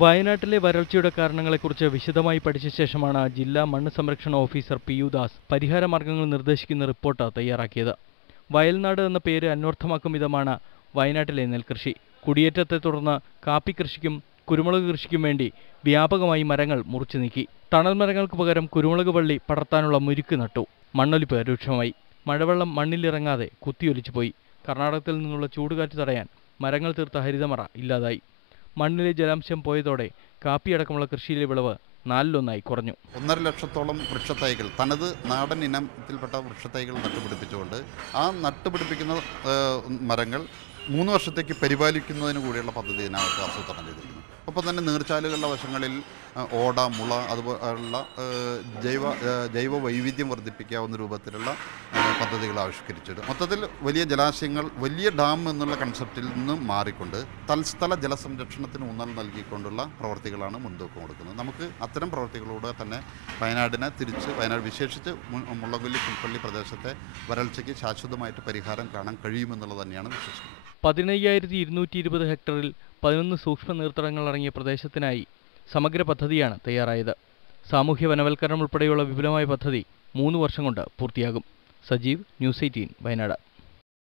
വയനാട്ടിലെ വരൾച്ചയുടെ കാരണങ്ങളെക്കുറിച്ച് വിശദമായി പഠിച്ച ശേഷമാണ് ജില്ലാ മണ്ണ് സംരക്ഷണ ഓഫീസർ പി.യു. ദാസ് പരിഹാര മാർഗങ്ങൾ നിർദ്ദേശിക്കുന്ന റിപ്പോർട്ട് തയ്യാറാക്കിയത്. വയൽനാട് എന്ന പേര് അന്വർത്ഥമാക്കും വിധമാണ് വയനാട്ടിലെ നെൽകൃഷി. കുടിയേറ്റത്തെ തുടർന്ന് കാപ്പി കൃഷിക്കും കുരുമുളക് കൃഷിക്കും വേണ്ടി വ്യാപകമായി മരങ്ങൾ മുറിച്ചു നീക്കി. തണൽ മരങ്ങൾക്ക് പകരം കുരുമുളക് വള്ളി പടർത്താനുള്ള മുരുക്ക് നട്ടു. മണ്ണൊലിപ്പ് രൂക്ഷമായി. മഴവെള്ളം മണ്ണിലിറങ്ങാതെ കുത്തിയൊലിച്ചുപോയി. കർണാടകത്തിൽ നിന്നുള്ള ചൂടുകാറ്റ് തടയാൻ മരങ്ങൾ തീർത്ത ഹരിതമറ ഇല്ലാതായി. മണ്ണിലെ ജലാംശം പോയതോടെ കാപ്പിയടക്കമുള്ള കൃഷിയിലെ വിളവ് 4-1 കുറഞ്ഞു. 1.5 ലക്ഷത്തോളം വൃക്ഷത്തൈകൾ തനത് നാടൻ ഇനത്തിൽപ്പെട്ട വൃക്ഷത്തൈകൾ നട്ടുപിടിപ്പിച്ചുകൊണ്ട് ആ നട്ടുപിടിപ്പിക്കുന്ന മരങ്ങൾ 3 വർഷത്തേക്ക് പരിപാലിക്കുന്നതിന് കൂടിയുള്ള പദ്ധതി ഇതിനകത്ത് ആസൂത്രണം ചെയ്തിരിക്കുന്നു. ഒപ്പം തന്നെ നീർച്ചാലുകളുടെ വശങ്ങളിൽ ഓട, മുള അതുപോലുള്ള ജൈവ വൈവിധ്യം വർദ്ധിപ്പിക്കാവുന്ന രൂപത്തിലുള്ള പദ്ധതികൾ ആവിഷ്കരിച്ചിട്ട് മൊത്തത്തിൽ വലിയ ജലാശയങ്ങൾ, വലിയ ഡാം എന്നുള്ള കൺസെപ്റ്റിൽ നിന്നും മാറിക്കൊണ്ട് തൽസ്ഥല ജലസംരക്ഷണത്തിന് ഊന്നൽ നൽകിക്കൊണ്ടുള്ള പ്രവർത്തികളാണ് മുൻതൂക്കം കൊടുക്കുന്നത്. നമുക്ക് അത്തരം പ്രവർത്തികളിലൂടെ തന്നെ വയനാട് വിശേഷിച്ച് മുള്ളംകൊല്ലി പുൽപ്പള്ളി പ്രദേശത്തെ വരൾച്ചയ്ക്ക് ശാശ്വതമായിട്ട് പരിഹാരം കാണാൻ കഴിയുമെന്നുള്ളത് തന്നെയാണ് വിശ്വസിക്കുന്നത്. 15,220 ഹെക്ടറിൽ 11 സൂക്ഷ്മ നീർത്തടങ്ങൾ അടങ്ങിയ പ്രദേശത്തിനായി സമഗ്ര പദ്ധതിയാണ് തയ്യാറായത്. സാമൂഹ്യ വനവൽക്കരണം ഉൾപ്പെടെയുള്ള വിപുലമായ പദ്ധതി 3 വർഷം കൊണ്ട് പൂർത്തിയാകും. സജീവ്, ന്യൂസ് 18, വയനാട്.